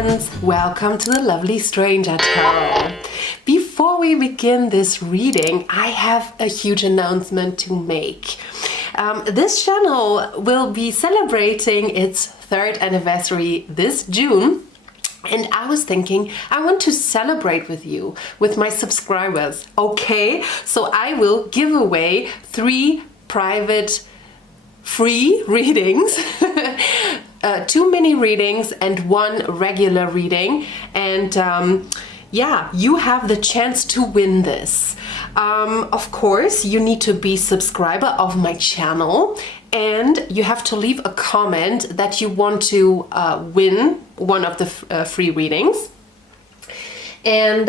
friends, welcome to the Lovely Stranger Tarot. Before we begin this reading, I have a huge announcement to make. This channel will be celebrating its 3rd anniversary this June. And I was thinking, I want to celebrate with you, with my subscribers, okay? So I will give away 3 private free readings, 2 mini readings and 1 regular reading. And yeah, you have the chance to win this. Of course, you need to be subscriber of my channel and you have to leave a comment that you want to win one of the free readings. And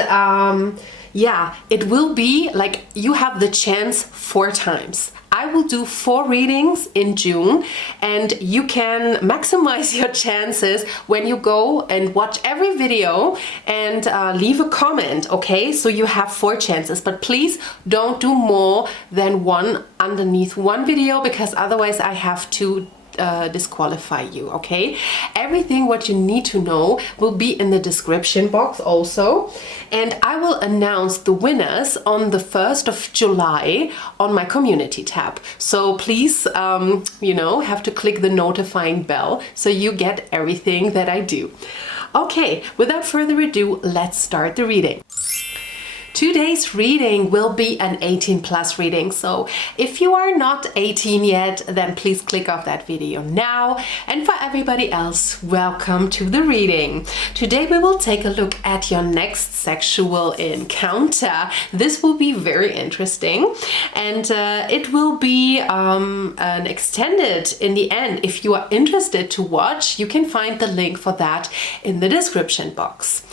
yeah, it will be like you have the chance 4 times. I will do 4 readings in June and you can maximize your chances when you go and watch every video and leave a comment, okay? So you have 4 chances, but please don't do more than 1 underneath 1 video because otherwise I have to disqualify you, okay? Everything what you need to know will be in the description box also, and I will announce the winners on the 1st of July on my community tab. So please, you know, have to click the notifying bell so you get everything that I do. Okay, without further ado, let's start the reading. Today's reading will be an 18+ reading, so if you are not 18 yet, then please click off that video now. And for everybody else, welcome to the reading. Today we will take a look at your next sexual encounter. This will be very interesting and it will be an extended in the end. If you are interested to watch, you can find the link for that in the description box.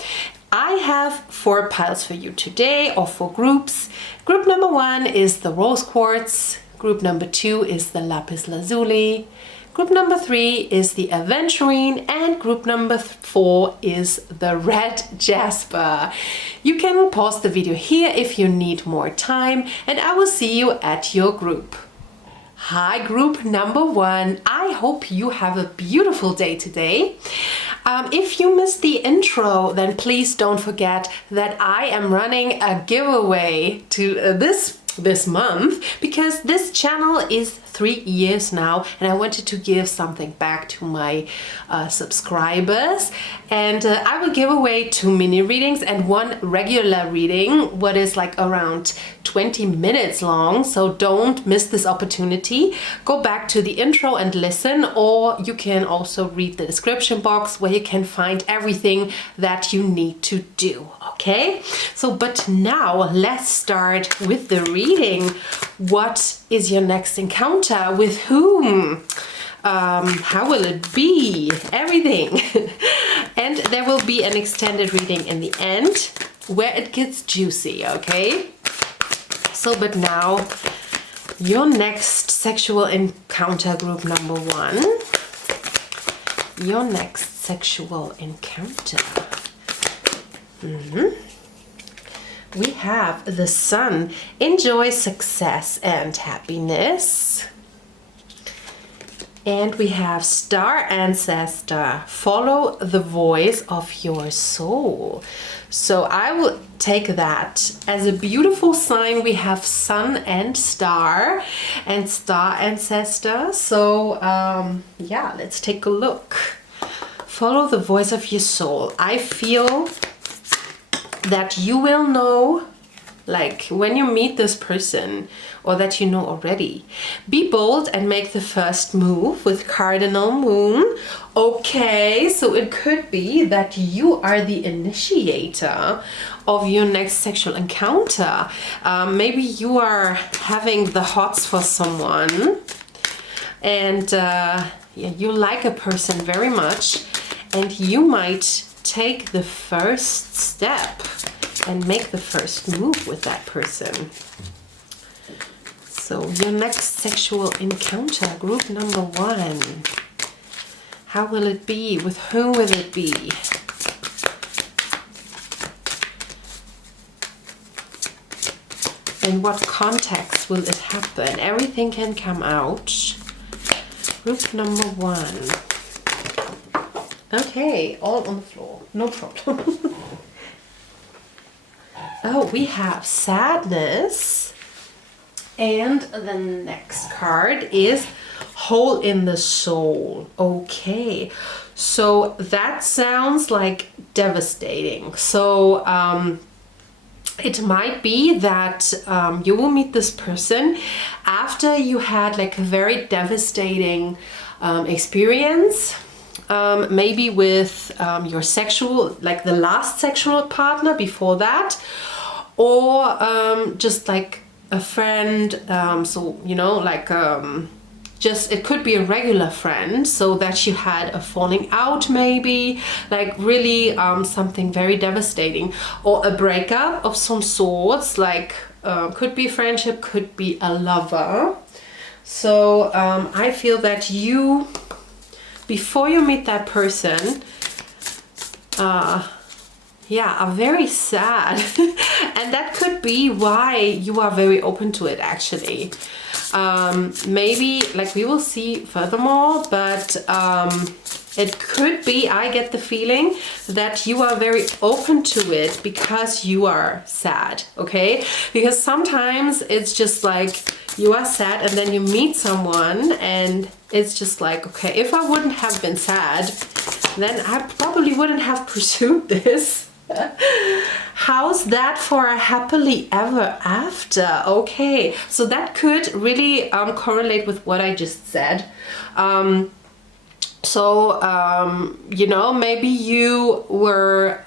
I have 4 piles for you today, or 4 groups. Group number 1 is the rose quartz. Group number 2 is the lapis lazuli. Group number 3 is the aventurine, and group number 4 is the red jasper. You can pause the video here if you need more time, and I will see you at your group. Hi, group number 1. I hope you have a beautiful day today. If you missed the intro, then please don't forget that I am running a giveaway to this month because this channel is 3 years now and I wanted to give something back to my subscribers, and I will give away 2 mini readings and 1 regular reading, what is like around 20 minutes long, so don't miss this opportunity. Go back to the intro and listen, or you can also read the description box where you can find everything that you need to do, okay? So but now let's start with the reading. What is your next encounter? With whom? How will it be? Everything. And there will be an extended reading in the end where it gets juicy, okay? So, but now, your next sexual encounter, group number 1. Your next sexual encounter. We have the Sun. Enjoy success and happiness. And we have Star Ancestor. Follow the voice of your soul. So I will take that as a beautiful sign. We have Sun and Star Ancestor. So yeah, let's take a look. Follow the voice of your soul. I feel that you will know, like when you meet this person, or that you know already. Be bold and make the first move with Cardinal Moon. Okay, so it could be that you are the initiator of your next sexual encounter. Maybe you are having the hots for someone and yeah, you like a person very much and you might take the first step and make the first move with that person. So your next sexual encounter, group number 1. How will it be? With whom will it be? In what context will it happen? Everything can come out. Group number 1. Okay, all on the floor, no problem. Oh, we have sadness. And the next card is hole in the soul. Okay, so that sounds like devastating. So it might be that you will meet this person after you had like a very devastating experience. Maybe with your sexual, like the last sexual partner before that, or just like a friend, so you know, like just it could be a regular friend, so that you had a falling out, maybe like really something very devastating, or a breakup of some sorts, like could be friendship, could be a lover. So I feel that you, before you meet that person, yeah, are very sad. And that could be why you are very open to it, actually. Maybe, like we will see furthermore, but it could be, I get the feeling that you are very open to it because you are sad, okay? Because sometimes it's just like you are sad and then you meet someone and it's just like, okay, if I wouldn't have been sad, then I probably wouldn't have pursued this. How's that for a happily ever after? Okay, so that could really correlate with what I just said. You know, maybe you were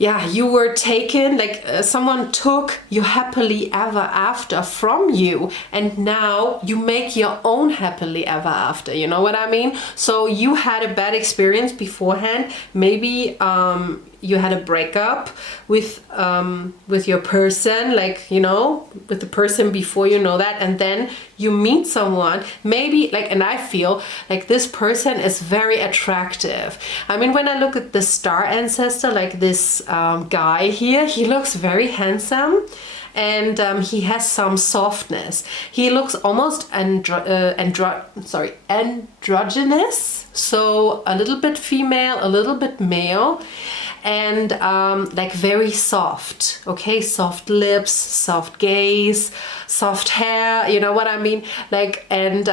yeah, you were taken, like someone took your happily ever after from you, and now you make your own happily ever after, you know what I mean? So you had a bad experience beforehand, maybe you had a breakup with your person, like, you know, with the person before, you know that, and then you meet someone, maybe like, and I feel like this person is very attractive. I mean, when I look at the star ancestor, like this guy here, he looks very handsome. And he has some softness. He looks almost androgynous, so a little bit female, a little bit male, and like very soft, okay? Soft lips, soft gaze, soft hair, you know what I mean? Like, and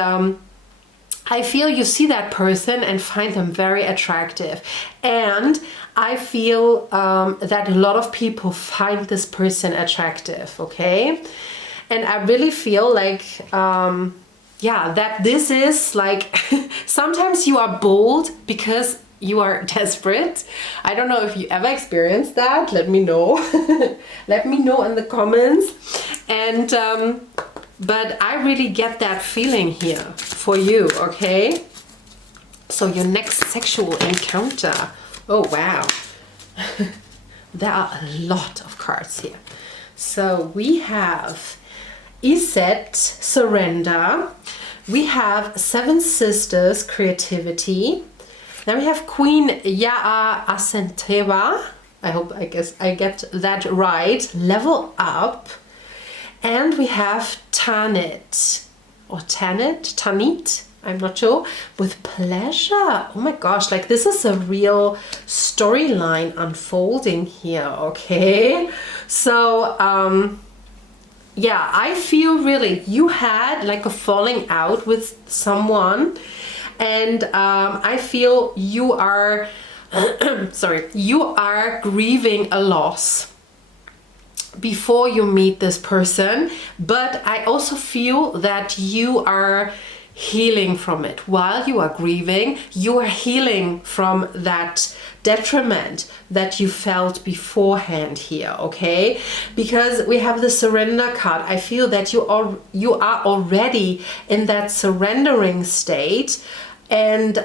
I feel you see that person and find them very attractive. And I feel that a lot of people find this person attractive, okay? And I really feel like, yeah, that this is like, sometimes you are bold because you are desperate. I don't know if you ever experienced that. Let me know. Let me know in the comments. And but I really get that feeling here for you, okay? So your next sexual encounter. Oh, wow. There are a lot of cards here. So we have Iset, surrender. We have Seven Sisters, creativity. Then we have Queen Yaa Asenteva. I guess I get that right. Level up. And we have Tanit, or Tanit, I'm not sure, with pleasure. Oh my gosh, like this is a real storyline unfolding here, okay? So, yeah, I feel really you had like a falling out with someone, and I feel you are, sorry, you are grieving a loss before you meet this person, but I also feel that you are healing from it. While you are grieving, you are healing from that detriment that you felt beforehand here, okay? Because we have the surrender card. I feel that you are already in that surrendering state, and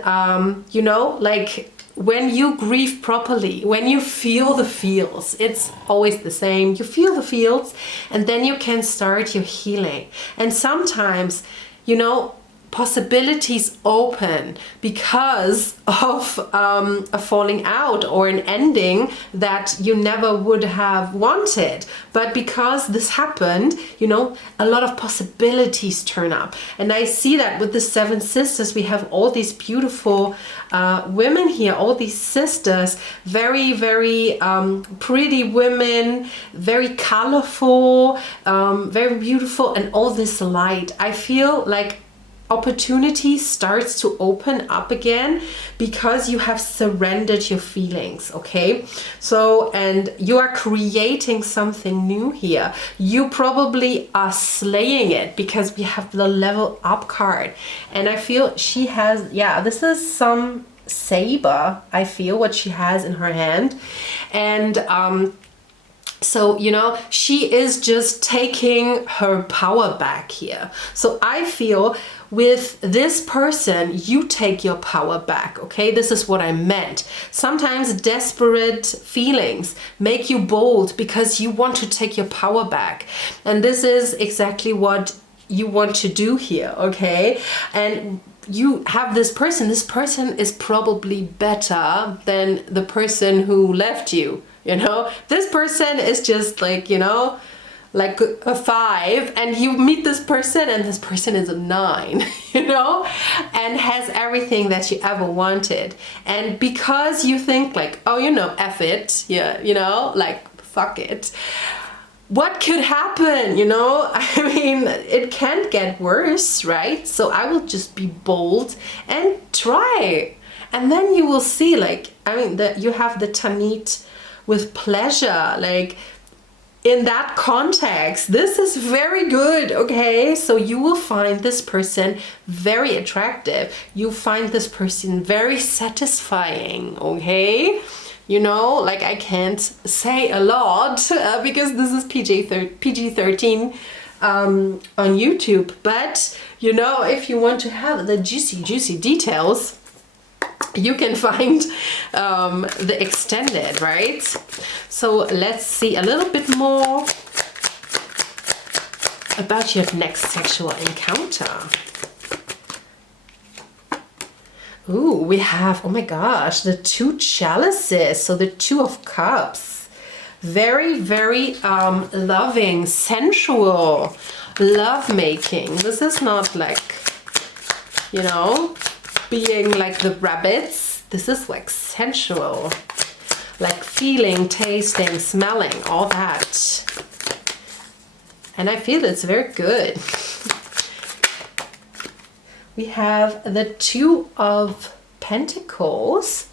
you know, like when you grieve properly, when you feel the feels, it's always the same. You feel the feels and then you can start your healing. And sometimes, you know, possibilities open because of a falling out or an ending that you never would have wanted. But because this happened, you know, a lot of possibilities turn up. And I see that with the Seven Sisters, we have all these beautiful women here, all these sisters, very, very pretty women, very colorful, very beautiful, and all this light. I feel like opportunity starts to open up again because you have surrendered your feelings, okay? So, and you are creating something new here. You probably are slaying it because we have the level up card. And I feel she has, yeah, this is some saber, I feel what she has in her hand. And so, you know, she is just taking her power back here. So I feel with this person, you take your power back, okay? This is what I meant. Sometimes desperate feelings make you bold because you want to take your power back. And this is exactly what you want to do here, okay? And you have this person is probably better than the person who left you. You know, this person is just like, you know, like a 5, and you meet this person and this person is a 9, you know, and has everything that you ever wanted. And because you think like, oh, you know, F it, yeah, you know, like fuck it. What could happen, you know? I mean, it can't get worse, right? So I will just be bold and try. And then you will see, like, I mean, that you have the Tanit with pleasure, like in that context, this is very good, okay? So you will find this person very attractive. You find this person very satisfying, okay? You know, like I can't say a lot because this is PG-13 on YouTube. But, you know, if you want to have the juicy details, you can find the extended, right? So let's see a little bit more about your next sexual encounter. Ooh, we have, oh my gosh, the 2 chalices. So the 2 of cups. Very, very loving, sensual, love-making. This is not like, you know, being like the rabbits. This is like sensual, like feeling, tasting, smelling, all that. And I feel it's very good. We have the 2 of Pentacles.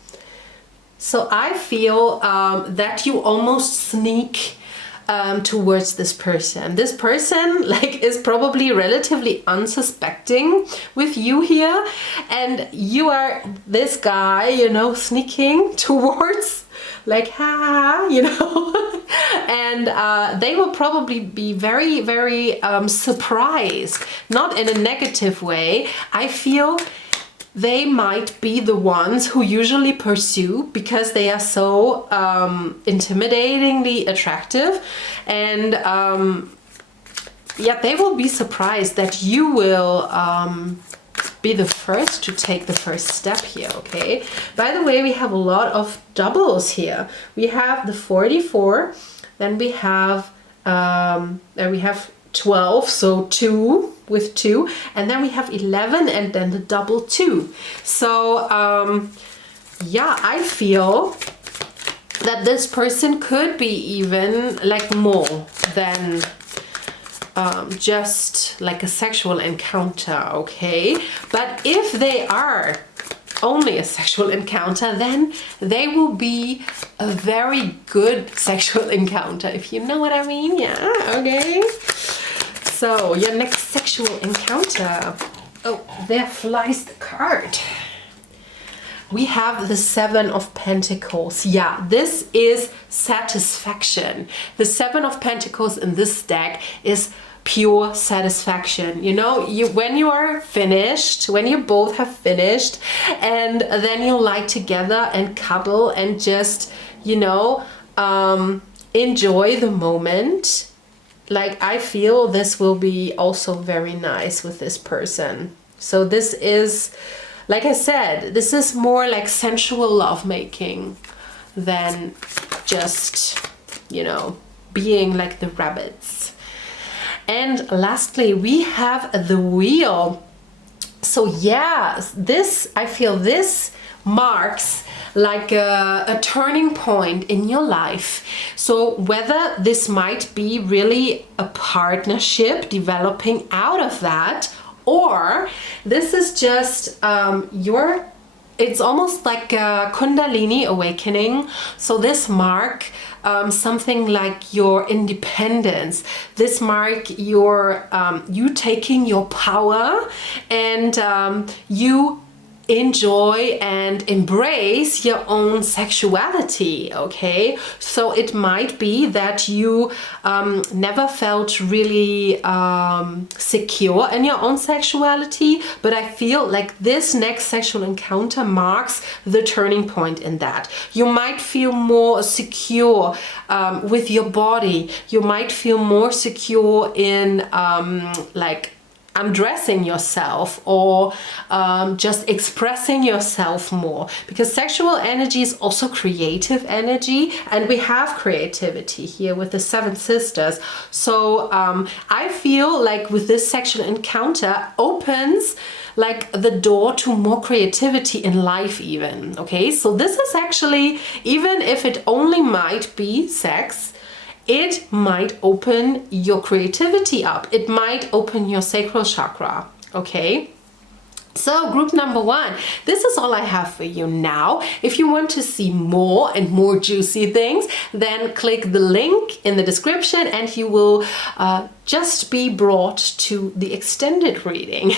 So I feel that you almost sneak towards this person. This person like is probably relatively unsuspecting with you here, and you are this guy, you know, sneaking towards, like, ha, you know, and they will probably be very, very surprised, not in a negative way. I feel they might be the ones who usually pursue because they are so intimidatingly attractive, and yeah, they will be surprised that you will be the first to take the first step here, okay? By the way, we have a lot of doubles here. We have the 44, then we have 12, so 2 with 2, and then we have 11, and then the double 2. So yeah, I feel that this person could be even like more than just like a sexual encounter, okay? But if they are only a sexual encounter, then they will be a very good sexual encounter, if you know what I mean. Yeah, okay. So your next sexual encounter. Oh, there flies the card. We have the 7 of Pentacles. Yeah, this is satisfaction. The 7 of Pentacles in this deck is pure satisfaction. You know, when you are finished, when you both have finished, and then you lie together and cuddle and just, you know, enjoy the moment. Like, I feel this will be also very nice with this person. So this is, like I said, this is more like sensual lovemaking than just, you know, being like the rabbits. And lastly, we have the wheel. So yeah, this, I feel this marks like a turning point in your life. So whether this might be really a partnership developing out of that, or this is just it's almost like a Kundalini awakening. So this mark something like your independence. This mark your you taking your power, and you enjoy and embrace your own sexuality. Okay, so it might be that you never felt really secure in your own sexuality, but I feel like this next sexual encounter marks the turning point in that. You might feel more secure with your body. You might feel more secure in like undressing yourself, or just expressing yourself more, because sexual energy is also creative energy, and we have creativity here with the Seven Sisters. So I feel like with this sexual encounter opens like the door to more creativity in life even. Okay, so this is actually, even if it only might be sex, it might open your creativity up. It might open your sacral chakra, okay? So group number one, this is all I have for you now. If you want to see more and more juicy things, then click the link in the description and you will just be brought to the extended reading.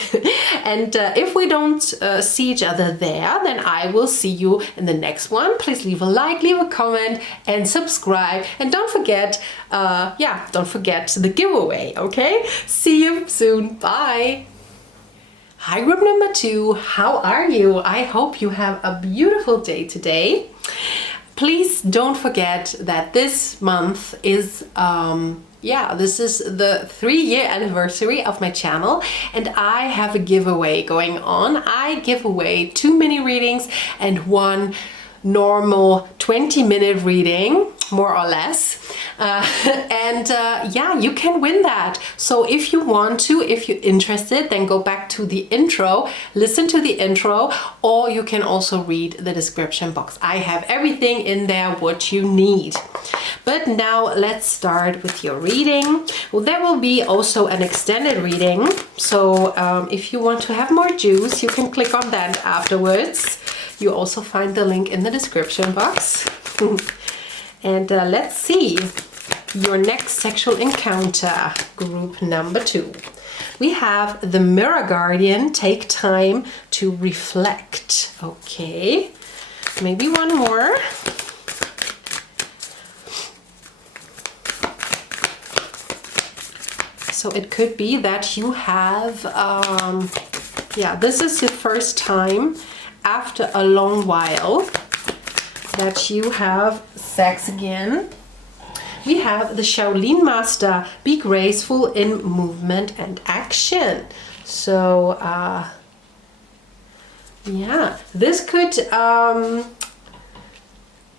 And if we don't see each other there, then I will see you in the next one. Please leave a like, leave a comment, and subscribe. And don't forget, don't forget the giveaway, okay? See you soon. Bye. Hi group number two, how are you? I hope you have a beautiful day today. Please don't forget that this month is this is the 3-year anniversary of my channel, and I have a giveaway going on. I give away 2 mini readings and 1 normal 20-minute reading, more or less. You can win that. So if you want to, if you're interested, then go back to the intro, listen to the intro, or you can also read the description box. I have everything in there what you need. But now let's start with your reading. Well, there will be also an extended reading. So if you want to have more juice, you can click on that afterwards. You also find the link in the description box. And let's see your next sexual encounter, group number 2. We have the Mirror Guardian, take time to reflect. Okay, maybe one more. So it could be that you have, this is your first time after a long while that you have sex again. We have the Shaolin Master, be graceful in movement and action. So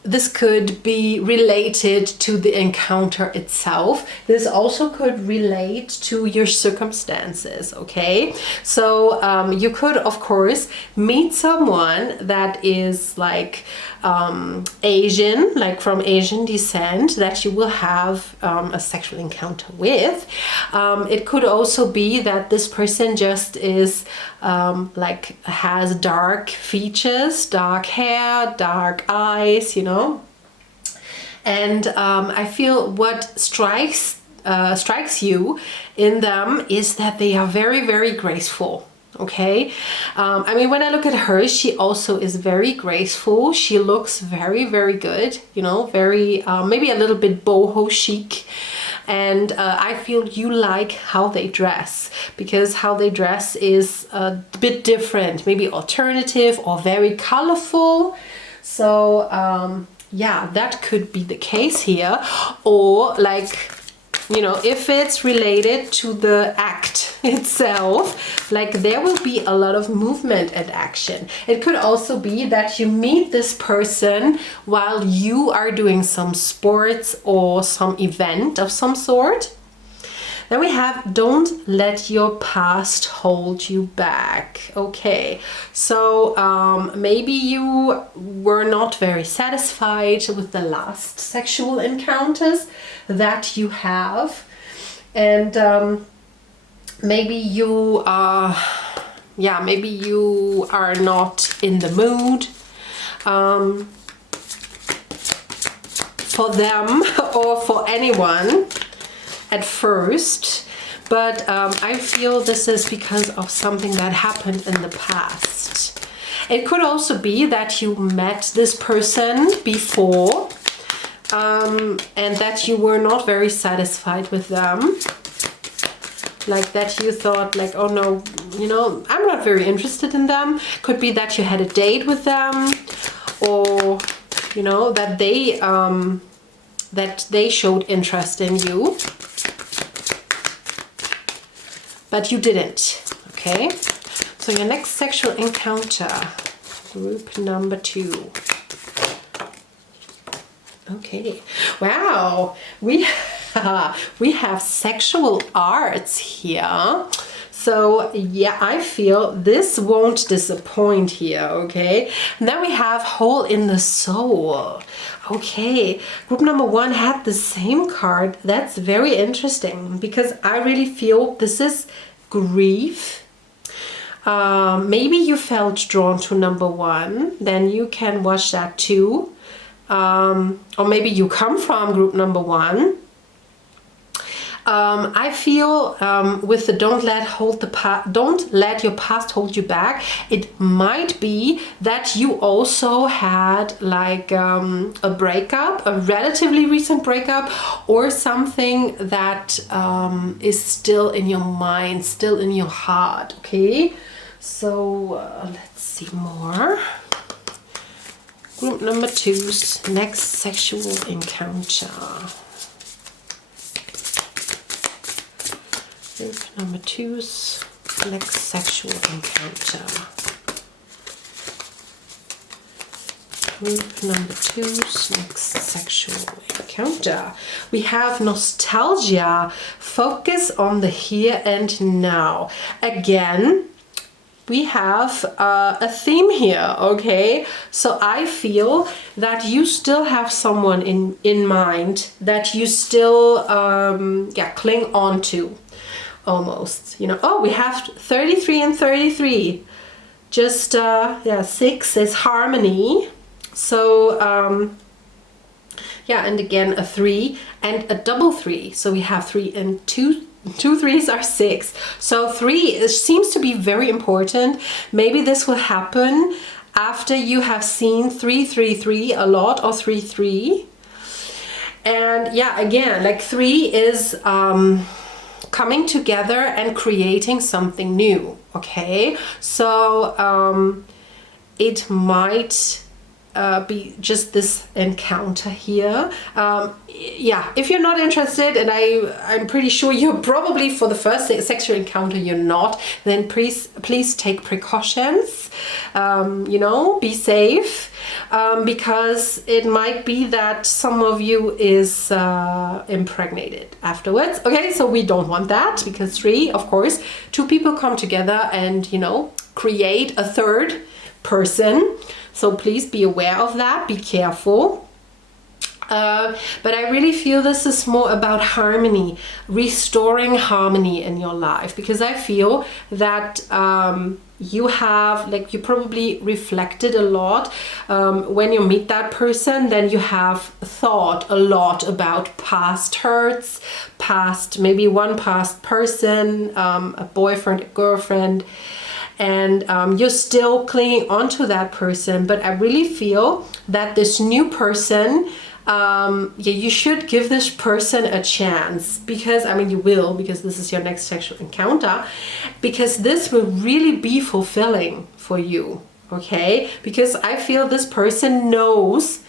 this could be related to the encounter itself. This also could relate to your circumstances, okay? So you could, of course, meet someone that is like Asian, like from Asian descent, that you will have a sexual encounter with. It could also be that this person just is like has dark features, dark hair, dark eyes, you know. And I feel what strikes you in them is that they are very, very graceful. Okay, I mean, when I look at her, she also is very graceful. She looks very, very good, you know, very maybe a little bit boho chic. And I feel you like how they dress, because how they dress is a bit different, maybe alternative or very colorful. So that could be the case here. Or like you know, if it's related to the act itself, like there will be a lot of movement and action. It could also be that you meet this person while you are doing some sports or some event of some sort. Then we have, don't let your past hold you back. Okay, so maybe you were not very satisfied with the last sexual encounters that you have. And maybe you are, yeah, maybe you are not in the mood for them or for anyone at first, but I feel this is because of something that happened in the past. It could also be that you met this person before and that you were not very satisfied with them. Like that you thought like, oh no, you know, I'm not very interested in them. Could be that you had a date with them, or you know, that they showed interest in you, but you didn't. Okay, so your next sexual encounter, group number 2. Okay, wow, we have sexual arts here. So yeah, I feel this won't disappoint here, okay? And then we have hole in the soul. Okay, group number 1 had the same card. That's very interesting because I really feel this is grief. Maybe you felt drawn to number 1, then you can watch that too. Or maybe you come from group number 1. I feel with the don't let your past hold you back, it might be that you also had like a breakup, a relatively recent breakup, or something that is still in your mind, still in your heart. Okay, so let's see more. Group number 2's next sexual encounter. Group number 2's next sexual encounter. Group number 2's next sexual encounter. We have nostalgia. Focus on the here and now. Again, we have a theme here, okay? So I feel that you still have someone in mind that you still cling on to, almost, you know. Oh, we have 33 and 33. Just 6 is harmony. So yeah, and again a 3 and a double 3. So we have 3 and 2. 2 3s are 6. So 3 seems to be very important. Maybe this will happen after you have seen 3 3 3 a lot, or 3 3. And yeah, again, like 3 is coming together and creating something new. Okay, so it might be just this encounter here. Yeah, if you're not interested, and I'm pretty sure you're probably, for the first sexual encounter you're not, then please take precautions. You know, be safe, because it might be that some of you is impregnated afterwards. Okay, so we don't want that, because 3, of course, 2 people come together and, you know, create a third person. So please be aware of that, be careful. But I really feel this is more about harmony, restoring harmony in your life, because I feel that you have, like, you probably reflected a lot when you meet that person. Then you have thought a lot about past hurts, maybe one past person, a boyfriend, a girlfriend, and you're still clinging onto that person. But I really feel that this new person, you should give this person a chance, because I mean, you will, because this is your next sexual encounter, because this will really be fulfilling for you. Okay, because I feel this person knows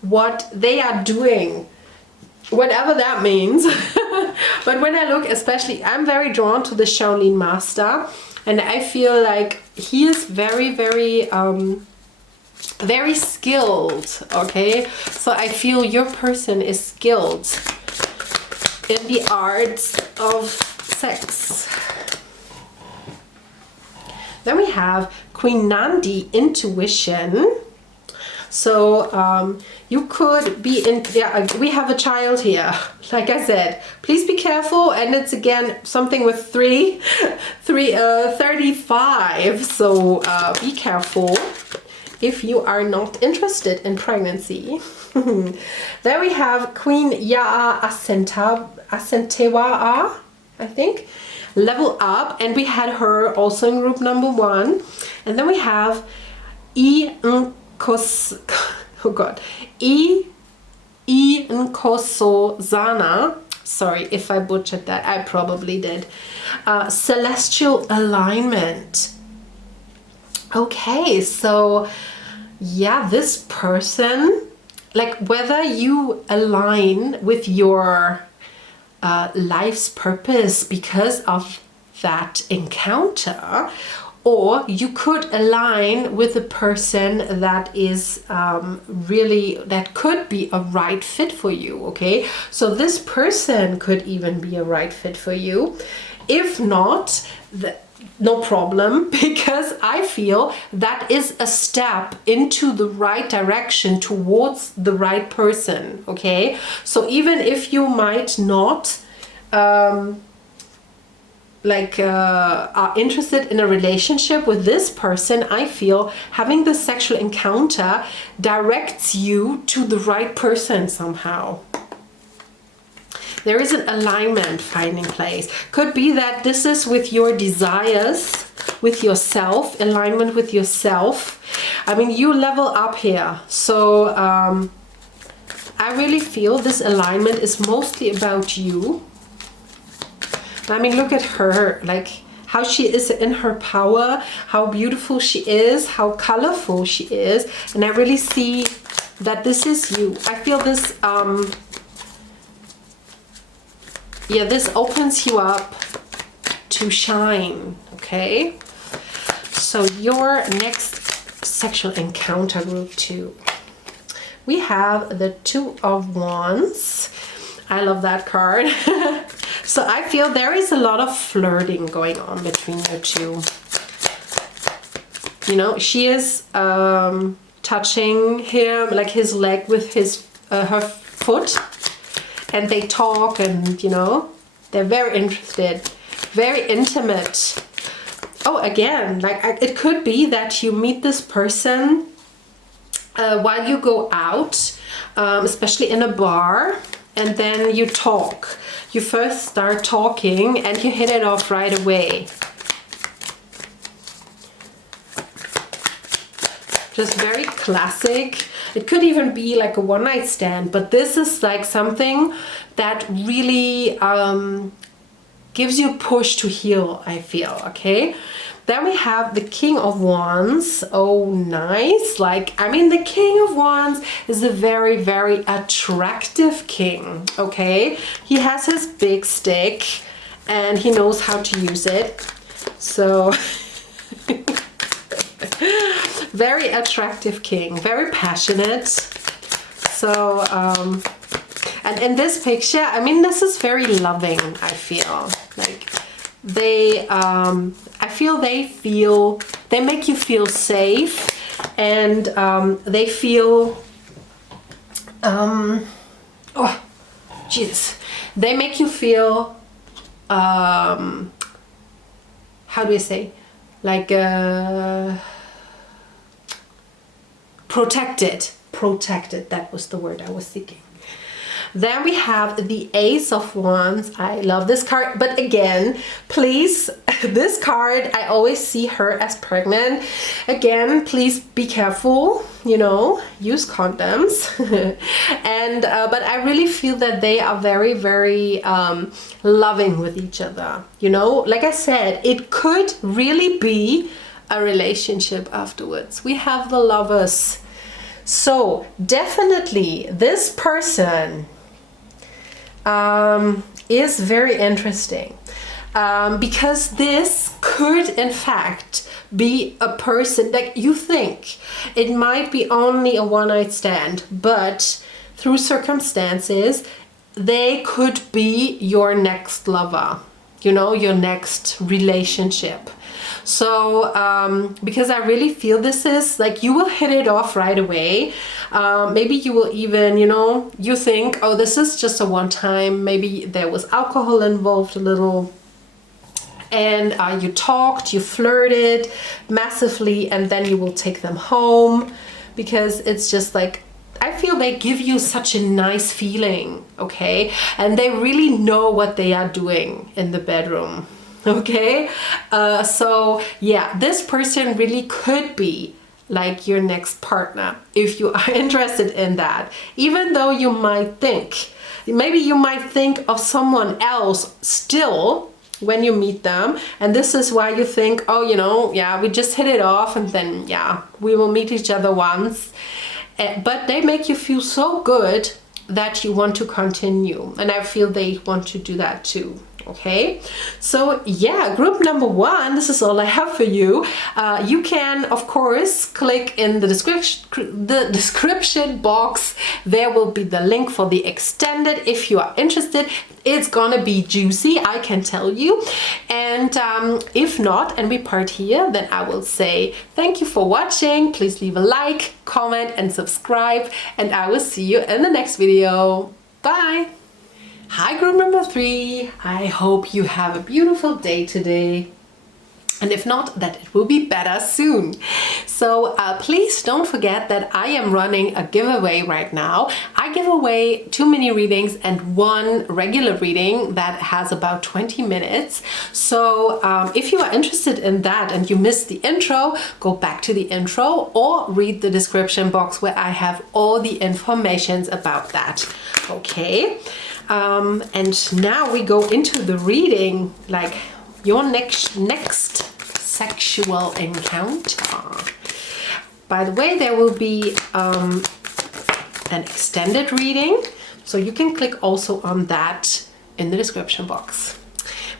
what they are doing, whatever that means. But when I look, especially, I'm very drawn to the Shaolin master, and I feel like he is very, very, very skilled, okay? So I feel your person is skilled in the arts of sex. Then we have Queen Nandi, intuition. So you could be in, yeah, we have a child here. Like I said, please be careful. And it's again something with 35. So be careful if you are not interested in pregnancy. There we have Queen Yaa Asentewaa, I think. Level up, and we had her also in group number 1. And then we have Nkosazana. Sorry if I butchered that, I probably did. Celestial alignment. Okay, so yeah, this person, like whether you align with your life's purpose because of that encounter, or you could align with a person that is really, that could be a right fit for you, okay? So this person could even be a right fit for you. If not, no problem, because I feel that is a step into the right direction towards the right person, okay? So even if you might not are interested in a relationship with this person, I feel having the sexual encounter directs you to the right person somehow. There is an alignment finding place. Could be that this is with your desires, with yourself, alignment with yourself. I mean, you level up here. So I really feel this alignment is mostly about you. I mean, look at her, like how she is in her power, how beautiful she is, how colorful she is. And I really see that this is you. I feel this, yeah, this opens you up to shine, okay? So your next sexual encounter, group 2. We have the 2 of Wands. I love that card. So I feel there is a lot of flirting going on between you two. You know, she is touching him, like his leg with his her foot. And they talk, and you know, they're very interested, very intimate. Oh, again, like it could be that you meet this person while you go out, especially in a bar, and then you talk. You first start talking and you hit it off right away. Just very classic. It could even be like a one-night stand, but this is like something that really gives you a push to heal, I feel, okay? Then we have the King of Wands. Oh, nice. Like, I mean, the King of Wands is a very, very attractive king, okay? He has his big stick and he knows how to use it. So... very attractive king, very passionate. So and in this picture, I mean, this is very loving. I feel like they I feel they make you feel safe, and they feel oh Jesus, they make you feel how do you say, like protected, that was the word I was seeking. Then we have the Ace of Wands. I love this card, but again, please, this card, I always see her as pregnant. Again, please be careful, you know, use condoms. And but I really feel that they are very, very loving with each other, you know. Like I said, it could really be a relationship afterwards. We have the Lovers. So definitely this person is very interesting because this could in fact be a person that you think it might be only a one-night stand, but through circumstances they could be your next lover, you know, your next relationship. So because I really feel this is like you will hit it off right away. Maybe you will even, you know, you think, oh, this is just a one time, maybe there was alcohol involved a little, and you talked, you flirted massively, and then you will take them home because it's just like, I feel they give you such a nice feeling, okay? And they really know what they are doing in the bedroom, okay? So yeah, this person really could be like your next partner if you are interested in that. Even though you might think, maybe you might think of someone else still when you meet them, and this is why you think, oh, you know, yeah, we just hit it off and then yeah, we will meet each other once. But they make you feel so good that you want to continue, and I feel they want to do that too. Okay, so yeah, group number one, this is all I have for you. You can of course click in the description box. There will be the link for the extended if you are interested. It's gonna be juicy, I can tell you. And if not, and we part here, then I will say thank you for watching. Please leave a like, comment and subscribe, and I will see you in the next video. Bye. Hi group number 3, I hope you have a beautiful day today, and if not, that it will be better soon. So please don't forget that I am running a giveaway right now. I give away 2 mini readings and 1 regular reading that has about 20 minutes. So if you are interested in that and you missed the intro, go back to the intro or read the description box where I have all the informations about that. Okay. And now we go into the reading, like your next sexual encounter. By the way, there will be an extended reading, so you can click also on that in the description box.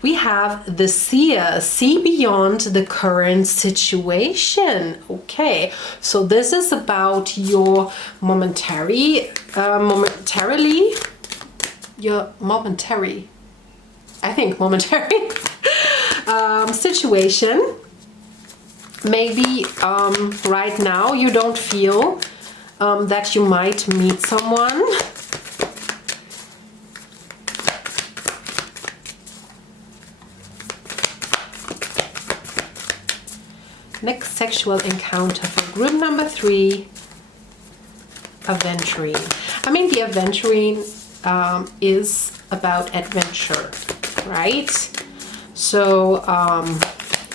We have the seer, see beyond the current situation. Okay, so this is about your momentary situation. Maybe right now you don't feel that you might meet someone. Next sexual encounter for group number 3, aventurine. I mean, the aventurine is about adventure, right? So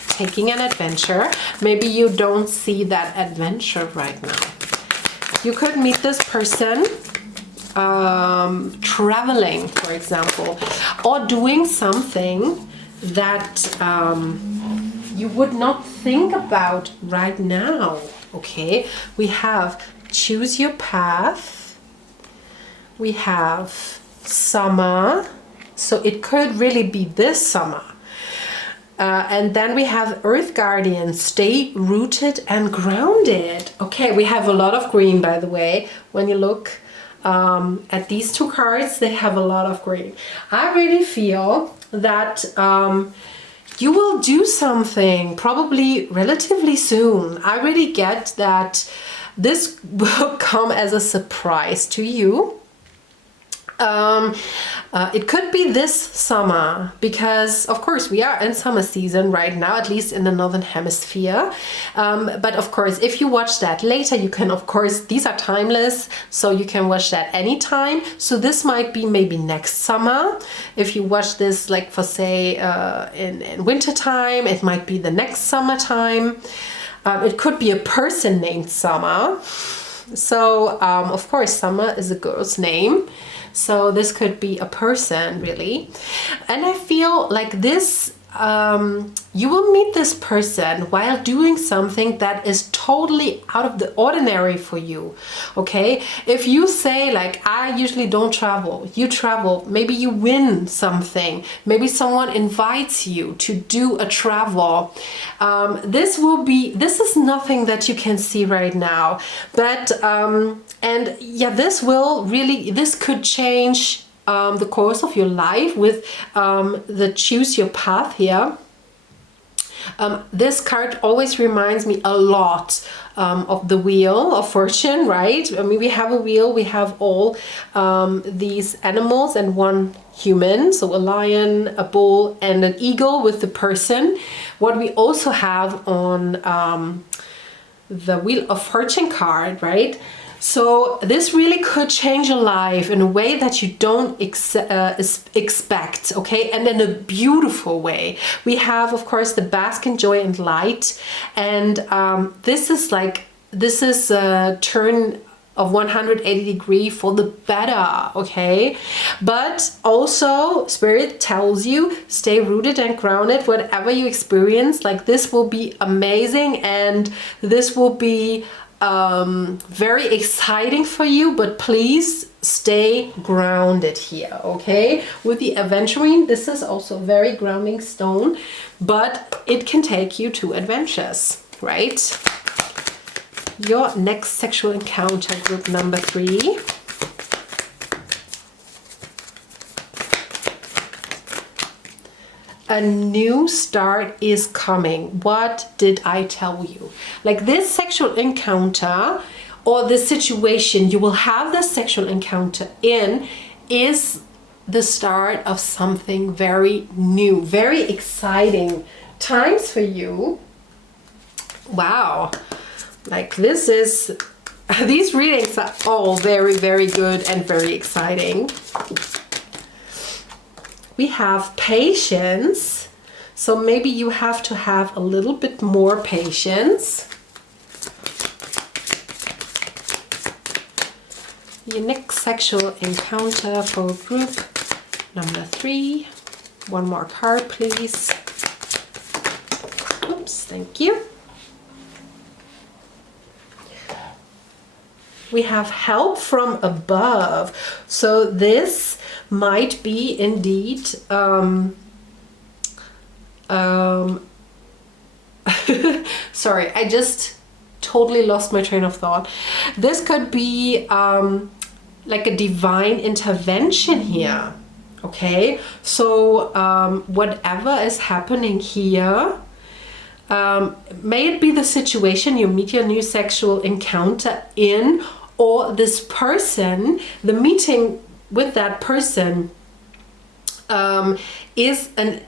taking an adventure, maybe you don't see that adventure right now. You could meet this person traveling, for example, or doing something that you would not think about right now. Okay, we have choose your path. We have summer, so it could really be this summer. And then we have Earth Guardian, stay rooted and grounded. Okay, we have a lot of green, by the way. When you look at these 2 cards, they have a lot of green. I really feel that you will do something probably relatively soon. I really get that this will come as a surprise to you. It could be this summer because of course we are in summer season right now, at least in the northern hemisphere. But of course, if you watch that later, you can, of course, these are timeless, so you can watch that anytime. So this might be maybe next summer. If you watch this, like for say in winter time, it might be the next summertime. It could be a person named Summer. So of course, Summer is a girl's name. So this could be a person, really. And I feel like this, you will meet this person while doing something that is totally out of the ordinary for you. Okay, if you say like, I usually don't travel, you travel, maybe you win something, maybe someone invites you to do a travel. This is nothing that you can see right now, but and yeah, this could change the course of your life with the choose your path here. This card always reminds me a lot of the Wheel of Fortune, right? I mean, we have a wheel, we have all these animals and one human, so a lion, a bull, and an eagle with the person. What we also have on the Wheel of Fortune card, right? So this really could change your life in a way that you don't expect, okay? And in a beautiful way. We have, of course, the bask in joy and light. And this is a turn of 180 degree for the better, okay? But also, Spirit tells you, stay rooted and grounded. Whatever you experience, like this will be amazing, and this will be very exciting for you, but please stay grounded here, okay? With the aventurine, this is also a very grounding stone, but it can take you to adventures, right? Your next sexual encounter, group number 3. A new start is coming. What did I tell you? Like this sexual encounter or the situation you will have the sexual encounter in is the start of something very new, very exciting times for you. Wow. Like these readings are all very, very good and very exciting. We have patience, so maybe you have to have a little bit more patience. Your next sexual encounter for group number 3. One more card, please. Oops, thank you. We have help from above. So this might be indeed sorry, I just totally lost my train of thought. This could be like a divine intervention here. Okay, so whatever is happening here, may it be the situation you meet your new sexual encounter in, or this person, the meeting with that person is a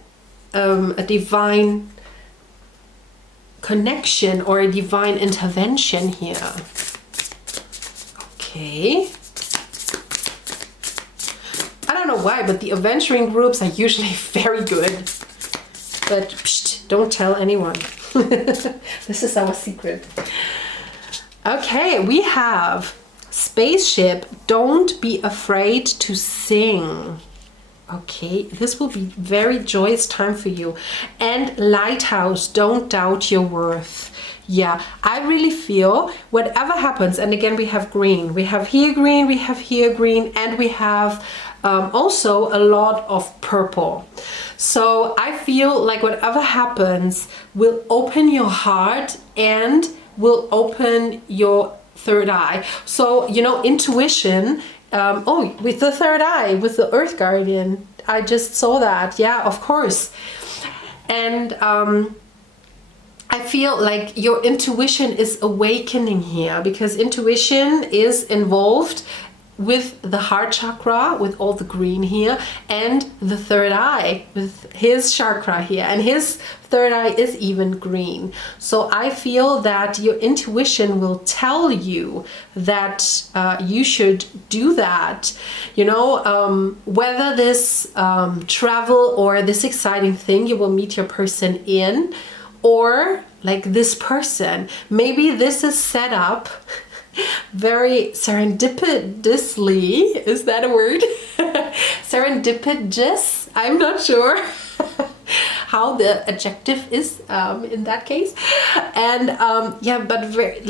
divine connection or a divine intervention here. Okay. I don't know why, but the adventuring groups are usually very good. But psst, don't tell anyone. This is our secret. Okay, we have spaceship. Don't be afraid to sing. Okay, this will be very joyous time for you. And lighthouse, don't doubt your worth. Yeah, I really feel whatever happens, and again we have green. We have here green, we have here green, and we have also a lot of purple. So I feel like whatever happens will open your heart and will open your third eye. So, you know, intuition, oh, with the third eye, with the Earth Guardian, I just saw that. Yeah, of course. And I feel like your intuition is awakening here, because intuition is involved with the heart chakra, with all the green here, and the third eye with his chakra here, and his third eye is even green. So I feel that your intuition will tell you that you should do that. You know, whether this travel or this exciting thing you will meet your person in, or like this person, maybe this is set up very serendipitously. Is that a word? Serendipitous? I'm not sure how the adjective is in that case. And yeah, but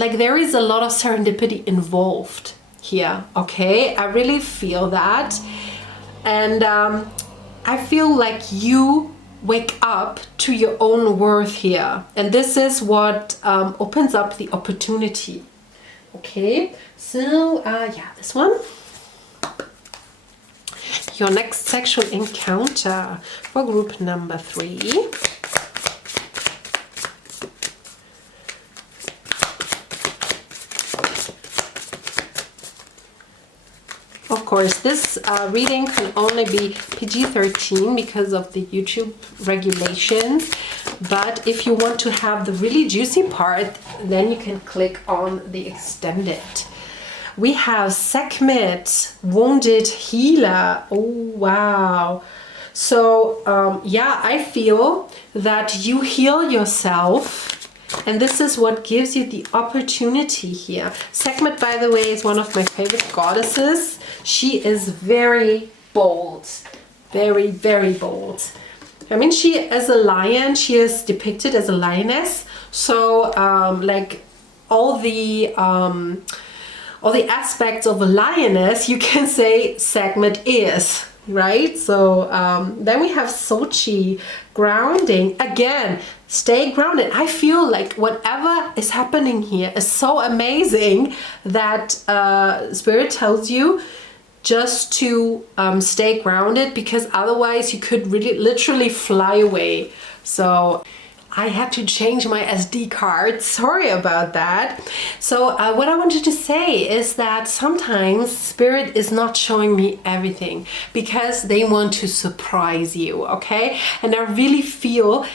like there is a lot of serendipity involved here, okay? I really feel that. And I feel like you wake up to your own worth here. And this is what opens up the opportunity. Okay, so yeah, this one. Your next sexual encounter for group number 3. Of course, this reading can only be PG-13 because of the YouTube regulations. But if you want to have the really juicy part, then you can click on the extended. We have Sekhmet, Wounded Healer. Oh, wow. So, yeah, I feel that you heal yourself. And this is what gives you the opportunity here. Sekhmet, by the way, is one of my favorite goddesses. She is very bold. Very, very bold. I mean, she, as a lion, she is depicted as a lioness. So, like, all the aspects of a lioness, you can say Sekhmet is, right? So then we have Sochi, grounding. Again, stay grounded. I feel like whatever is happening here is so amazing that Spirit tells you just to stay grounded, because otherwise you could really literally fly away. So I had to change my SD card. Sorry about that. So what I wanted to say is that sometimes Spirit is not showing me everything because they want to surprise you, okay? And I really feel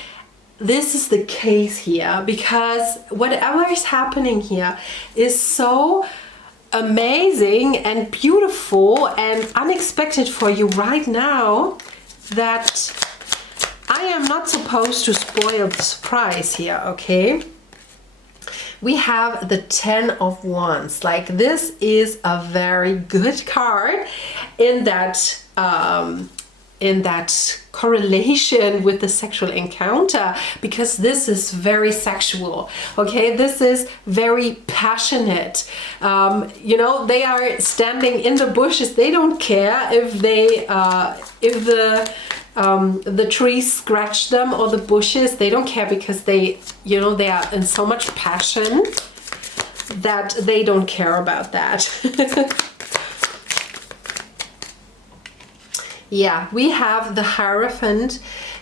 this is the case here, because whatever is happening here is so amazing and beautiful and unexpected for you right now that I am not supposed to spoil the surprise here, okay? We have the 10 of Wands. Like, this is a very good card in that correlation with the sexual encounter, because this is very sexual, okay? This is very passionate. You know, they are standing in the bushes. They don't care if they if the trees scratch them or the bushes. They don't care, because they, you know, they are in so much passion that they don't care about that. Yeah, we have the Hierophant,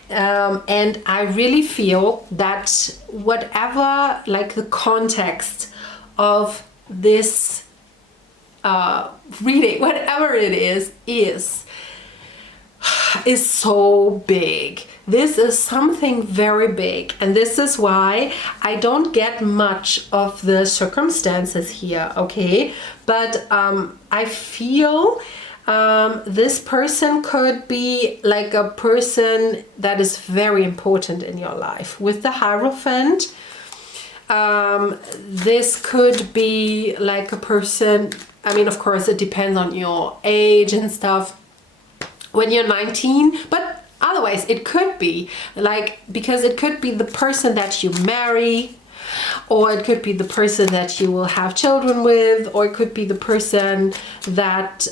and I really feel that whatever, like, the context of this reading, whatever it is so big. This is something very big, and this is why I don't get much of the circumstances here, okay? But I feel this person could be like a person that is very important in your life. With the Hierophant, this could be like a person, I mean, of course, it depends on your age and stuff, when you're 19, but otherwise it could be like, because it could be the person that you marry, or it could be the person that you will have children with, or it could be the person that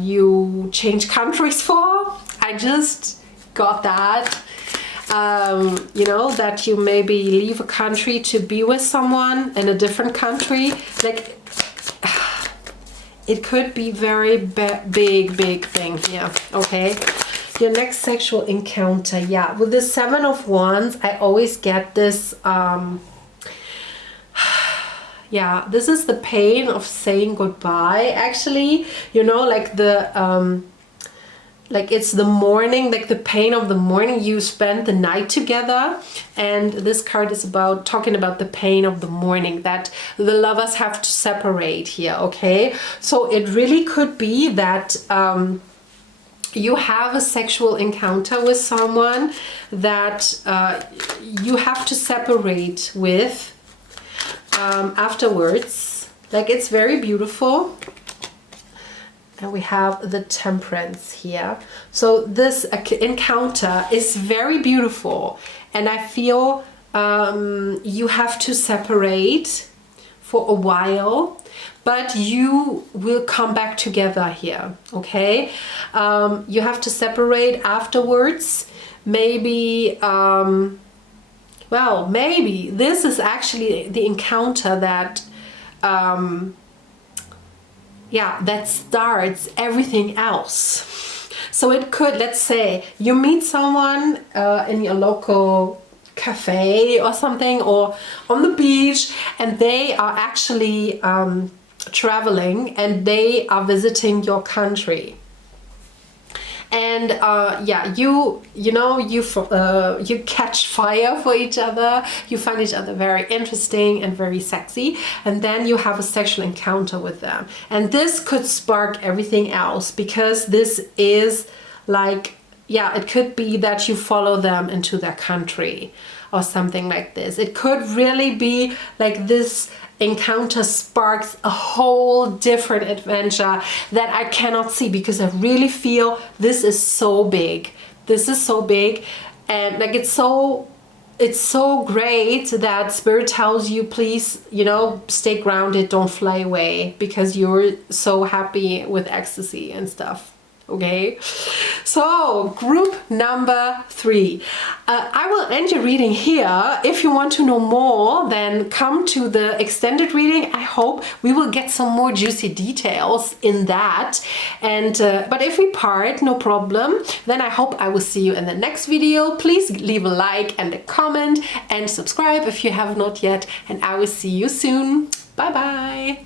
you change countries for. I just got that. You know, that you maybe leave a country to be with someone in a different country. Like, it could be very big thing here, okay? Your next sexual encounter, yeah. With the 7 of Wands, I always get this, yeah, this is the pain of saying goodbye, actually. You know, like the, like it's the morning, like the pain of the morning. You spend the night together, and this card is about talking about the pain of the morning, that the lovers have to separate here, okay? So it really could be that you have a sexual encounter with someone that you have to separate with afterwards. Like, it's very beautiful. And we have the Temperance here. So this encounter is very beautiful. And I feel you have to separate for a while, but you will come back together here, okay? You have to separate afterwards. Maybe, well, maybe this is actually the encounter that, yeah, that starts everything else. So it could, let's say, you meet someone in your local cafe or something, or on the beach, and they are actually traveling and they are visiting your country. And yeah, you catch fire for each other. You find each other very interesting and very sexy, and then you have a sexual encounter with them. And this could spark everything else, because this is like, yeah, it could be that you follow them into their country or something like this. It could really be like this encounter sparks a whole different adventure that I cannot see, because I really feel this is so big. This is so big, and like it's so great that Spirit tells you, please, you know, stay grounded, don't fly away, because you're so happy with ecstasy and stuff. Okay, so group number 3. I will end your reading here. If you want to know more, then come to the extended reading. I hope we will get some more juicy details in that. And but if we part, no problem. Then I hope I will see you in the next video. Please leave a like and a comment and subscribe if you have not yet. And I will see you soon. Bye bye.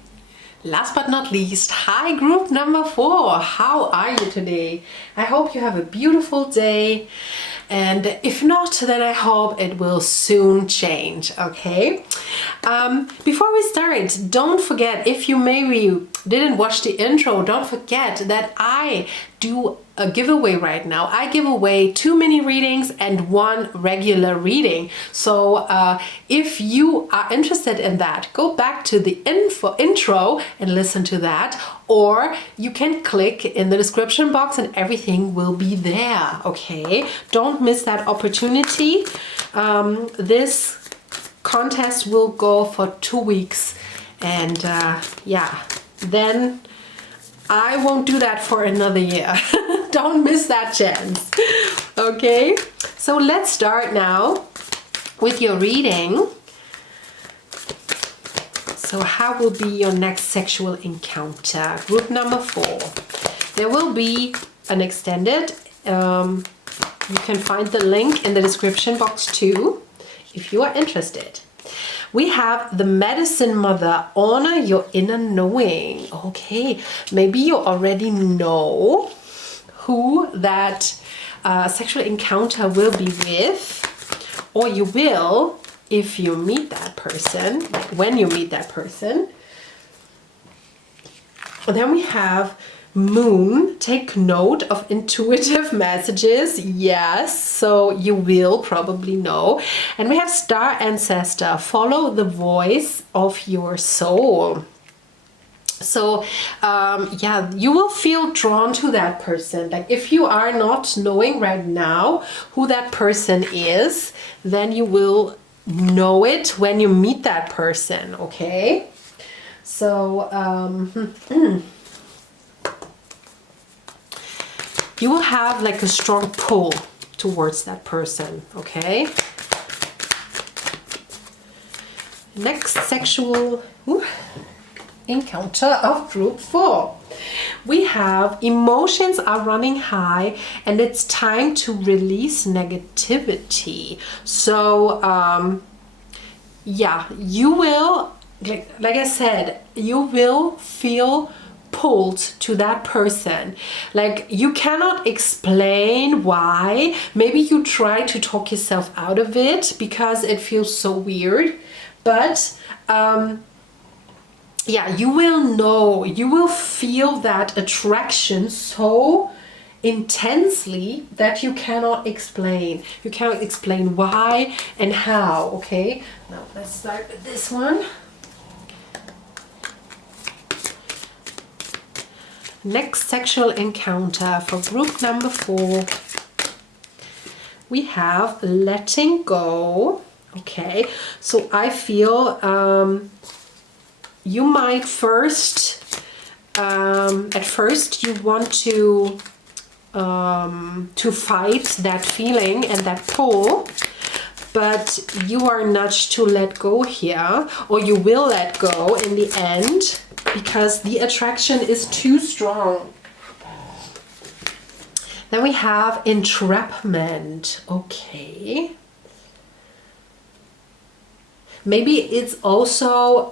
Last but not least, hi group number 4. How are you today? I hope you have a beautiful day. And if not, then I hope it will soon change, okay? Before we start, don't forget, if you maybe didn't watch the intro, don't forget that I do a giveaway right now. I give away 2 mini readings and 1 regular reading. So if you are interested in that, go back to the intro and listen to that, or you can click in the description box and everything will be there, okay? Don't miss that opportunity. This contest will go for 2 weeks, and yeah, then I won't do that for another year. Don't miss that chance. Okay, so let's start now with your reading. So how will be your next sexual encounter? Group number 4. There will be an extended, you can find the link in the description box too, if you are interested. We have the Medicine Mother, honor your inner knowing. Okay, maybe you already know who that sexual encounter will be with, or you will if you meet that person, like when you meet that person. And then we have Moon, take note of intuitive messages. Yes, so you will probably know. And we have Star Ancestor, follow the voice of your soul. So yeah, you will feel drawn to that person. Like if you are not knowing right now who that person is, then you will know it when you meet that person, okay? So you will have like a strong pull towards that person, okay? Next sexual encounter of group 4. We have emotions are running high and it's time to release negativity. So yeah, you will, like I said, you will feel pulled to that person. Like you cannot explain why. Maybe you try to talk yourself out of it because it feels so weird, but yeah, you will know, you will feel that attraction so intensely that you cannot explain. You cannot explain why and how, okay? Now let's start with this one. Next sexual encounter for group number 4. We have letting go. Okay, so I feel you might at first you want to fight that feeling and that pull, but you are nudged to let go here, or you will let go in the end because the attraction is too strong. Then we have entrapment. Okay. Maybe it's also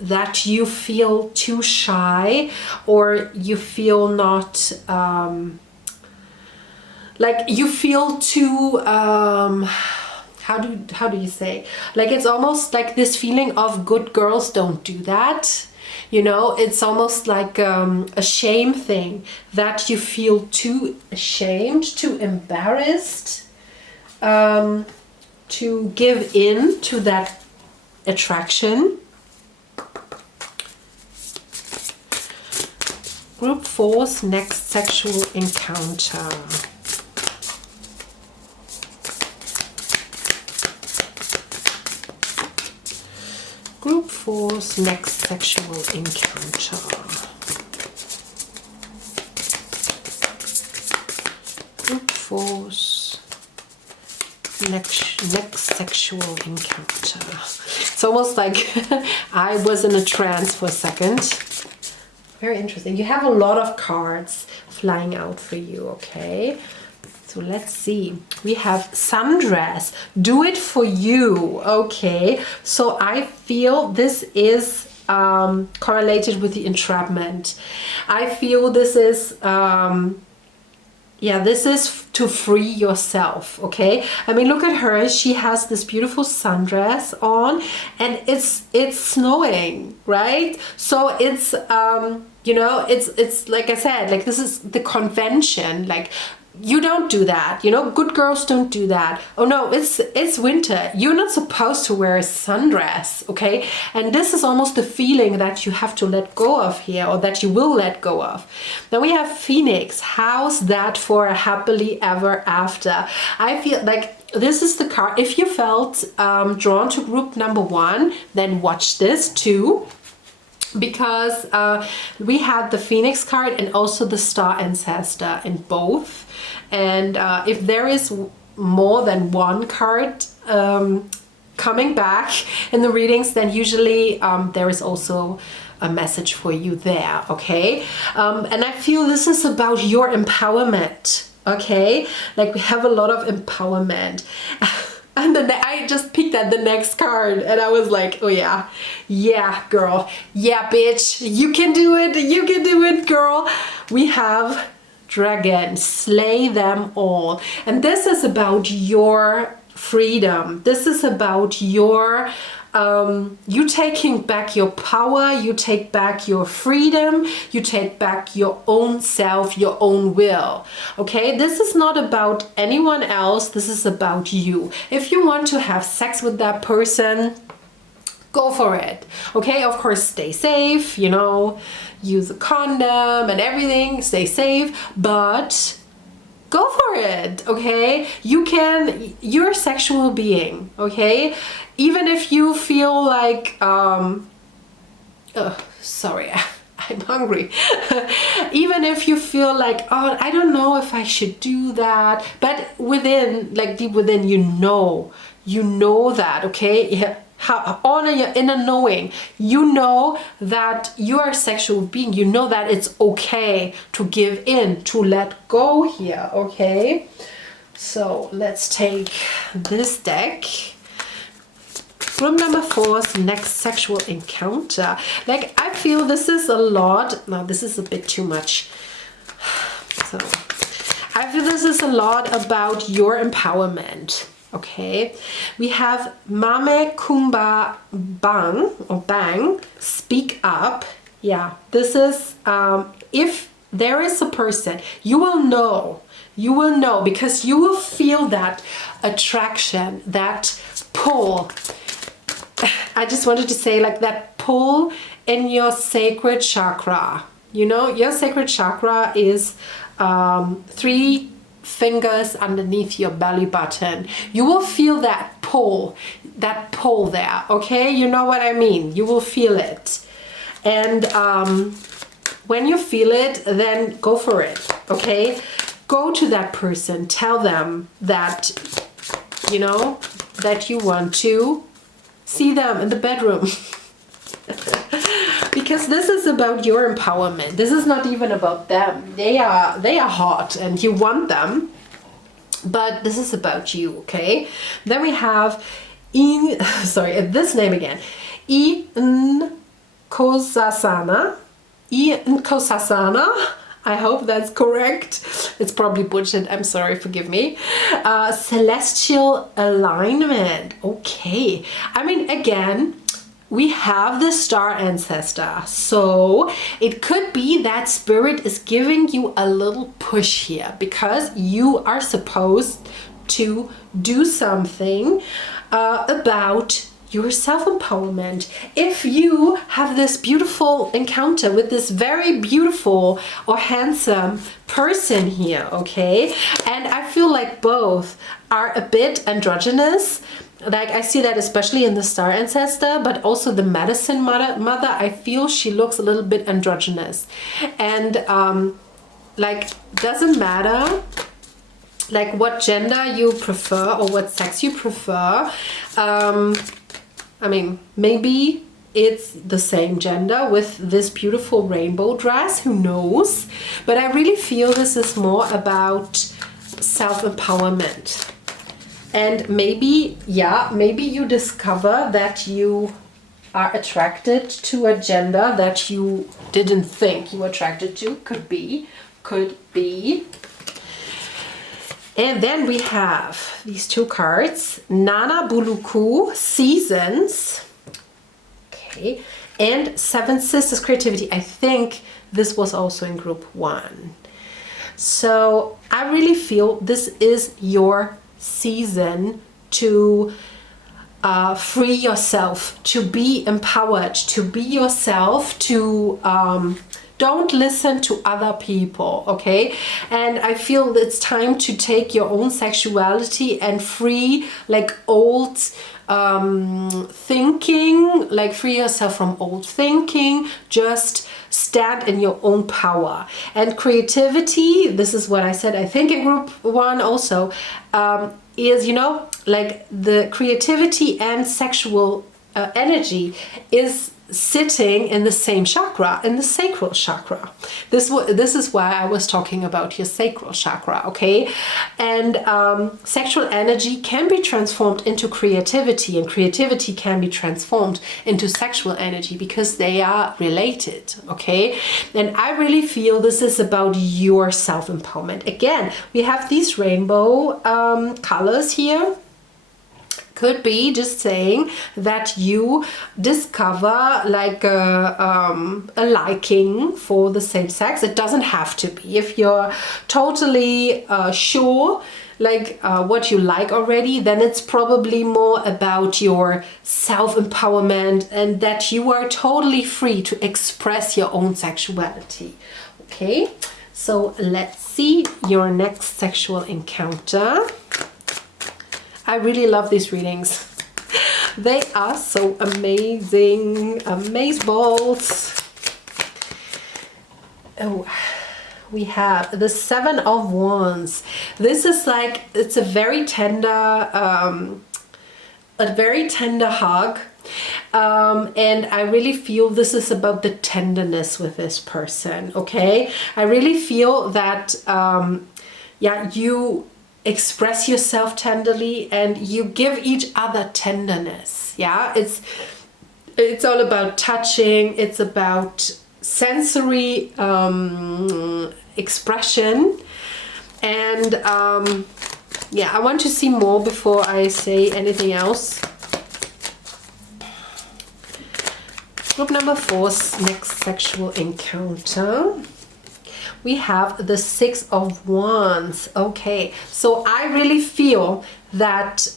that you feel too shy, or you feel not like you feel too how do you say, like it's almost like this feeling of good girls don't do that. You know, it's almost like a shame thing, that you feel too ashamed, too embarrassed to give in to that attraction. Group 4's next sexual encounter. Group 4's next sexual encounter. Group 4's next sexual encounter. It's almost like I was in a trance for a second. Very interesting. You have a lot of cards flying out for you, okay? So let's see. We have sundress. Do it for you. Okay. So I feel this is correlated with the entrapment. I feel this is this is to free yourself, okay? I mean, look at her. She has this beautiful sundress on, and it's snowing, right? So it's you know, it's like I said, like this is the convention. Like, you don't do that, you know, good girls don't do that. Oh no, it's winter, you're not supposed to wear a sundress, okay? And this is almost the feeling that you have to let go of here, or that you will let go of. Then we have Phoenix. How's that for a happily ever after? I feel like this is the card. If you felt drawn to group number 1, then watch this too, because we had the Phoenix card and also the Star Ancestor in both. And if there is more than one card coming back in the readings, then usually there is also a message for you there, okay? And I feel this is about your empowerment, okay? Like, we have a lot of empowerment. And then I just picked at the next card, and I was like, oh yeah, yeah, girl, yeah, bitch, you can do it, girl. We have dragon, slay them all. And this is about your freedom. This is about your you taking back your power, you take back your freedom, you take back your own self, your own will. Okay, this is not about anyone else, this is about you. If you want to have sex with that person, go for it. Okay, of course, stay safe, you know, use a condom and everything, stay safe, but go for it, okay? You're a sexual being, okay? Even if you feel like, sorry, I'm hungry. Even if you feel like, oh, I don't know if I should do that, but within, like deep within, you know that, okay? Yeah. On your inner knowing, you know that you are a sexual being. You know that it's okay to give in, to let go here, okay? So let's take this deck. Group number 4's next sexual encounter. Like, I feel this is a lot. No, this is a bit too much. So I feel this is a lot about your empowerment. Okay, we have Mame Kumba Bang or Bang, speak up. Yeah, this is if there is a person, you will know because you will feel that attraction, that pull. I just wanted to say, like, that pull in your sacred chakra. You know, your sacral chakra is 3 fingers underneath your belly button. You will feel that pull there, okay? You know what I mean? You will feel it. And when you feel it, then go for it, okay? Go to that person, tell them that, you know, that you want to see them in the bedroom. Because this is about your empowerment. This is not even about them. They are hot and you want them, but this is about you, okay? Then we have this name again. Inkosasana. I hope that's correct. It's probably bullshit. I'm sorry, forgive me. Celestial alignment. Okay. I mean, again, we have the star ancestor. So it could be that spirit is giving you a little push here because you are supposed to do something about your self-empowerment. If you have this beautiful encounter with this very beautiful or handsome person here, okay, and I feel like both are a bit androgynous, like I see that especially in the star ancestor, but also the medicine mother, I feel she looks a little bit androgynous. And like, doesn't matter like what gender you prefer or what sex you prefer. I mean, maybe it's the same gender with this beautiful rainbow dress, who knows? But I really feel this is more about self-empowerment. And maybe, yeah, maybe you discover that you are attracted to a gender that you didn't think you were attracted to. Could be. And then we have these 2 cards, Nana Buluku, Seasons, okay, and 7 Sisters, Creativity. I think this was also in group 1. So I really feel this is your season to free yourself, to be empowered, to be yourself, to don't listen to other people, okay? And I feel it's time to take your own sexuality and free like old thinking, like free yourself from old thinking, just stand in your own power. And creativity, this is what I said, I think in group 1 also, is, you know, like the creativity and sexual energy is sitting in the same chakra, in the sacral chakra. This is why I was talking about your sacral chakra, okay? And sexual energy can be transformed into creativity, and creativity can be transformed into sexual energy because they are related, okay? And I really feel this is about your self-empowerment. Again, we have these rainbow colors here. Could be just saying that you discover like a liking for the same sex. It doesn't have to be. If you're totally sure like what you like already, then it's probably more about your self-empowerment and that you are totally free to express your own sexuality. Okay, so let's see your next sexual encounter. I really love these readings. They are so amazing. Amazeballs. Oh, we have the 7 of Wands. This is like, it's a very tender hug. And I really feel this is about the tenderness with this person, okay? I really feel that, yeah, you express yourself tenderly and you give each other tenderness. Yeah, it's all about touching, it's about sensory expression, and yeah, I want to see more before I say anything else. Group number 4's next sexual encounter. we have the Six of Wands. Okay, so I really feel that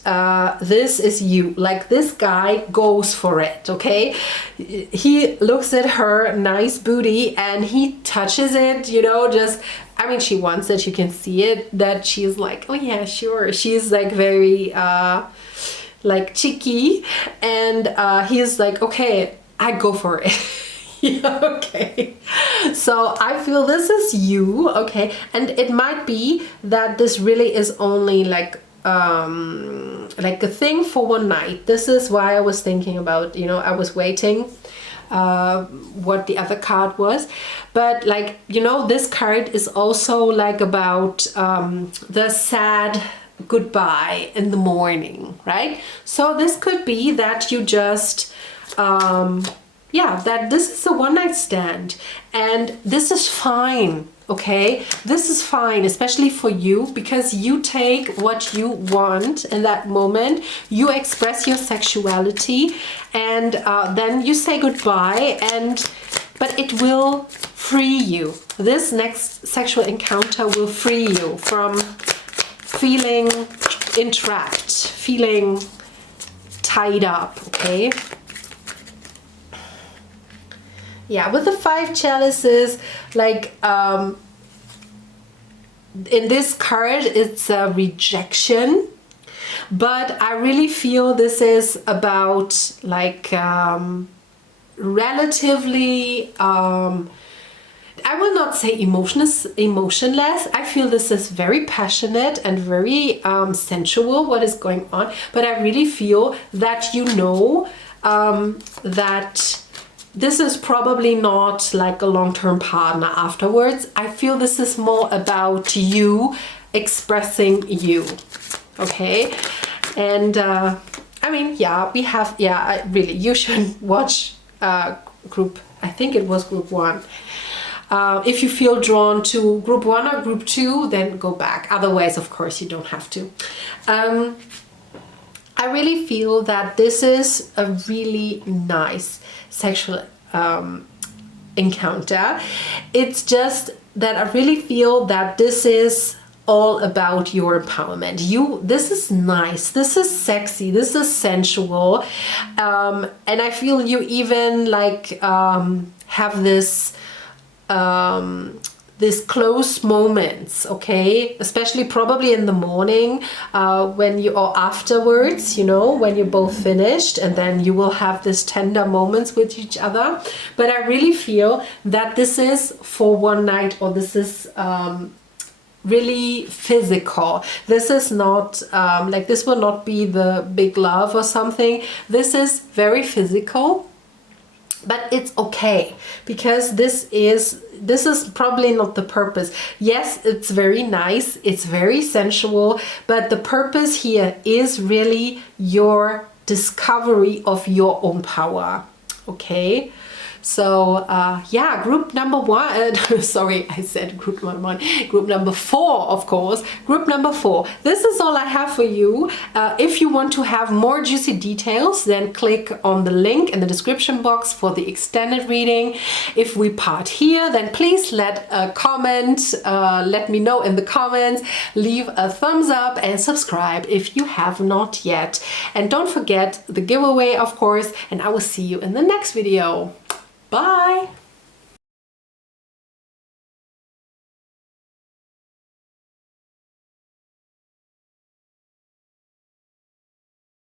this is you. Like, this guy goes for it, okay? He looks at her nice booty and he touches it, you know, just, I mean, she wants it, you can see it, that she's like, oh yeah, sure. She's like very like cheeky, and he's like, okay, I go for it. Yeah, okay. So I feel this is you, okay? And it might be that this really is only like a thing for one night. This is why I was thinking about, you know, I was waiting what the other card was, but like, you know, this card is also like about the sad goodbye in the morning, right? So this could be that you just yeah, that this is a one-night stand, and this is fine, okay? This is fine, especially for you, because you take what you want in that moment, you express your sexuality, and then you say goodbye, but it will free you. This next sexual encounter will free you from feeling entrapped, feeling tied up, okay? Yeah, with the Five Chalices, like in this card, it's a rejection, but I really feel this is about like relatively, I will not say emotionless. I feel this is very passionate and very sensual, what is going on, but I really feel that you know that this is probably not like a long-term partner afterwards. I feel this is more about you expressing you, okay? And I mean, yeah, we have, yeah, really, you should watch group, I think it was group 1. If you feel drawn to group 1 or group 2, then go back. Otherwise, of course, you don't have to. I really feel that this is a really nice sexual encounter. It's just that I really feel that this is all about your empowerment. This is nice, this is sexy, this is sensual, and I feel you even like have this these close moments, okay, especially probably in the morning when you, or afterwards, you know, when you're both finished, and then you will have this tender moments with each other. But I really feel that this is for one night, or this is really physical. This is not like, this will not be the big love or something. This is very physical, but it's okay, because this is probably not the purpose. Yes, it's very nice, it's very sensual, but the purpose here is really your discovery of your own power, okay? So yeah, group number 1, sorry, I said group number 1, group number 4, of course, group number 4. This is all I have for you. If you want to have more juicy details, then click on the link in the description box for the extended reading. If we part here, then please let a comment, let me know in the comments, leave a thumbs up and subscribe if you have not yet. And don't forget the giveaway, of course, and I will see you in the next video. Bye!